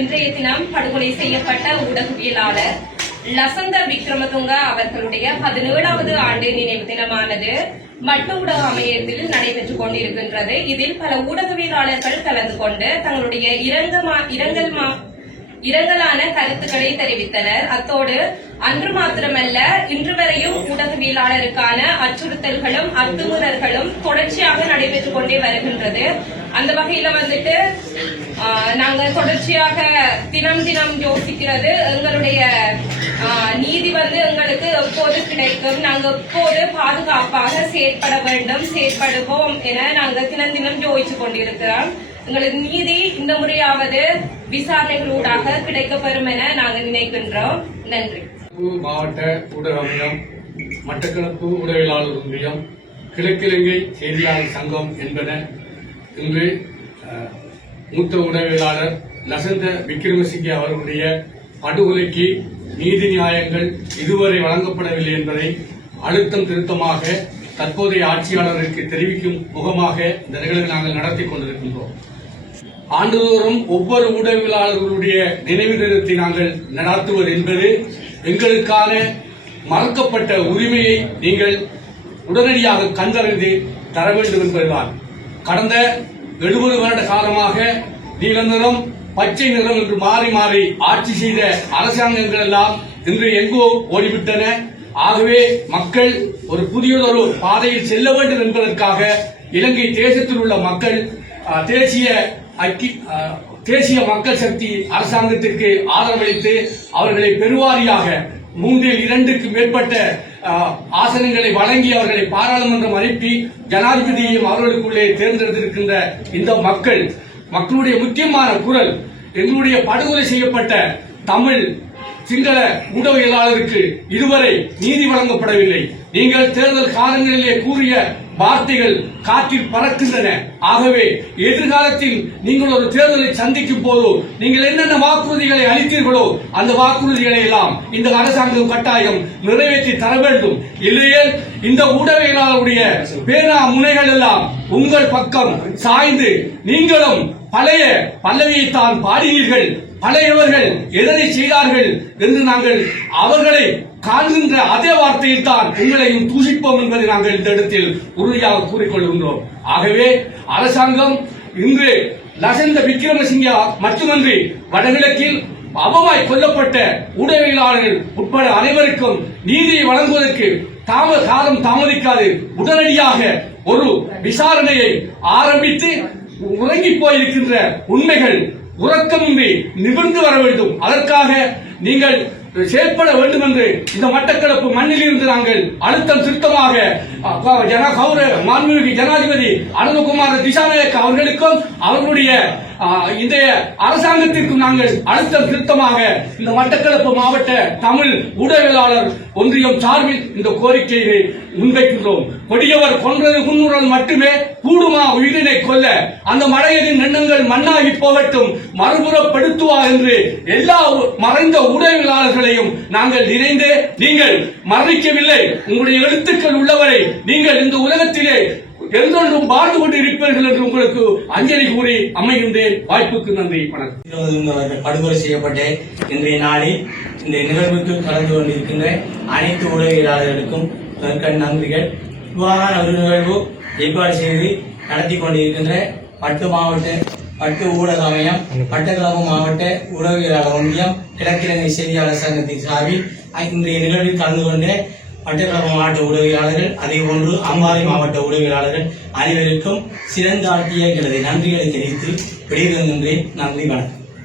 இன்றைய தினம் படுகொலை செய்யப்பட்ட ஊடகவியலாளர் லசந்த விக்ரமதுங்க அவர்களுடைய 17வது ஆண்டு நினைவு தினமானது மட்டு ஊடக அமையத்தில் நடைபெற்றுக் கொண்டிருக்கின்றது. இதில் பல ஊடகவியலாளர்கள் கலந்து கொண்டு தங்களுடைய இரங்கலான கருத்துக்களை தெரிவித்தனர். அத்தோடு அன்று மாத்திரமல்ல இன்று வரையும் ஊடகவியலாளருக்கான அச்சுறுத்தல்களும் அத்துமுறல்களும் தொடர்ச்சியாக நடைபெற்றுக் கொண்டே வருகின்றது. அந்த வகையில நாங்க தொடர்ச்சியாக தினம் யோசிக்கிறது எங்களுடைய நீதி எங்களுக்கு எப்போது கிடைக்கும், நாங்க எப்போது பாதுகாப்பாக செயற்பட வேண்டும், செயற்படுவோம் என நாங்க தினம் யோசிச்சு கொண்டிருக்கிறோம். எங்களது நீதி இந்த முறையாவது விசாரணைகளூடாக கிடைக்கப்பெறும் என நாங்கள் நினைக்கின்றோம். நன்றி. மாவட்ட ஊடக அமையம், மட்டக்களப்பு ஊடகவியலாளர் ஒன்றியம், கிழக்கிழங்கை செய்தியாளர் சங்கம் என்பன இன்று மூத்த ஊடகவியலாளர் லசந்த விக்ரமசிங்கே அவர்களுடைய படுகொலைக்கு நீதி நியாயங்கள் இதுவரை வழங்கப்படவில்லை என்பதை அழுத்தம் திருத்தமாக தற்போதைய ஆட்சியாளருக்கு தெரிவிக்கும் முகமாக இந்த நிகழ்வை நாங்கள் நடத்தி கொண்டிருக்கின்றோம். ஆண்டுதோறும் ஒவ்வொரு ஊடகவியலாளர்களுடைய நினைவு தினத்தை நாங்கள் நடாத்துவது என்பது எங்களுக்கான மறுக்கப்பட்ட உரிமையை நீங்கள் உடனடியாக கண்டறிந்து தர வேண்டும் என்பதுதான். கடந்த 70 வருட காலமாக நீல நிறம், பச்சை நிறம் என்று மாறி மாறி ஆட்சி செய்த அரசாங்கங்கள் எல்லாம் இன்று எங்கோ ஓடிவிட்டன. ஆகவே மக்கள் ஒரு புதியதொரு பாதையில் செல்ல வேண்டும் என்பதற்காக இலங்கை தேசத்தில் உள்ள மக்கள் தேசிய மக்கள் சக்தி அரசாங்கத்திற்கு ஆதரவளித்து அவர்களை பெருவாரியாக 3/2க்கு மேற்பட்ட ஆசனங்களை வழங்கி அவர்களை பாராளுமன்றம் அனுப்பி ஜனாதிபதியையும் அவர்களுக்குள்ளே தேர்ந்தெடுத்திருக்கின்ற இந்த மக்களுடைய முக்கியமான குரல் எங்களுடைய படுகொலை செய்யப்பட்ட தமிழ் சிங்கள ஊடகவியலாளருக்கு இதுவரை நீதி வழங்கப்படவில்லை. நீங்கள் தேர்தல் காலங்களிலே கூறிய வார்த்தைகள் காற்றில் பறக்கின்றன. ஆகவே எதிர்காலத்தில் நீங்கள் ஒரு தேர்தலை சந்திக்கும் போது நீங்கள் என்னென்ன வாக்குறுதிகளை அளித்தீர்களோ அந்த வாக்குறுதிகளை எல்லாம் இந்த அரசாங்கம் கட்டாயம் நிறைவேற்றி தர வேண்டும். இல்லையே இந்த ஊடகவியலாளருடைய பேனா முனைகள் எல்லாம் உங்கள் பக்கம் சாய்ந்து நீங்களும் பழைய பல்லவியைத்தான் பாடினீர்கள், பழையவர்கள் எதனை செய்தார்கள் என்று நாங்கள் அவர்களை காண்கின்ற அதே வார்த்தையில் தான் உங்களையும் தூஷிப்போம் என்பதை நாங்கள் இந்த இடத்தில் உறுதியாக கூறிக்கொள்கின்றோம். ஆகவே அரசாங்கம் இன்று லசந்த விக்ரமசிங்கே மட்டுமன்றி வடகிழக்கில் அவமாய் கொல்லப்பட்ட ஊடகவியலாளர்கள் உட்பட அனைவருக்கும் நீதியை வழங்குவதற்கு காலம் தாமதிக்காது உடனடியாக ஒரு விசாரணையை ஆரம்பித்து உறங்கி போயிருக்கின்ற உண்மைகள் உறக்கமின்றி நிமிர்ந்து வர வேண்டும். அதற்காக நீங்கள் செயற்பட வேண்டும் என்று இந்த மட்டக்களப்பு மண்ணில் இருந்து நாங்கள் அழுத்தம் திருத்தமாக மாண்புமிகு ஜனாதிபதி அனுரகுமார திசாநாயக்க அவர்களுக்கும் அவர்களுடைய இந்த அரசாங்கத்திற்கும் நாங்கள் அழுத்தம் திருத்தமாக இந்த மட்டக்களப்பு மாவட்ட தமிழ் ஊடகவியலாளர் ஒன்றியம் சார்பில் இந்த கோரிக்கையை முன்வைக்கின்றோம். கொடியவர் கொன்றது குன்னுறல் மட்டுமே கூடுமா உயிரினை கொல்ல, அந்த மடையரின் எண்ணங்கள் மண்ணாகி போகட்டும் மறுபுறப்படுத்துவா என்று எல்லா மறைந்த ஊடகவியலாளர்களையும் நாங்கள் நினைந்து நீங்கள் மரணிக்கவில்லை, உங்களுடைய எழுத்துக்கள் உள்ளவரை நீங்கள் இந்த உலகத்திலே என்றொன்றும் வாழ்ந்து கொண்டு இருப்பீர்கள் என்று உங்களுக்கு அஞ்சலி கூறி அமைகின்றேன். வாய்ப்புக்கு நன்றி. வணக்கம். படுகொலை செய்யப்பட்ட இன்றைய நாளில் இந்த நிகழ்வுக்கு கலந்து கொண்டிருக்கின்ற அனைத்து ஊடகவியலாளர்களுக்கும் நன்றிகள். இவ்வாறான ஒரு நிகழ்வு ஏற்பாடு செய்து நடத்தி கொண்டிருக்கின்ற பட்டு ஊடக அமையம், மட்டக்களப்பு மாவட்ட ஊடகவியலாளர் ஒன்றியம், கிழக்கிழங்கை செய்தியாளர் சங்கத்தின் சார்பில் இன்றைய நிகழ்வில் கலந்து கொண்ட மட்டக்களப்பு மாவட்ட ஊடகவியலாளர்கள், அதே போன்று அம்பாறை மாவட்ட ஊடகவியலாளர்கள் அனைவருக்கும் சிறந்தாழ்த்திய எனது நன்றிகளை தெரிவித்து விடைபெறுகின்றேன். நன்றி, வணக்கம்.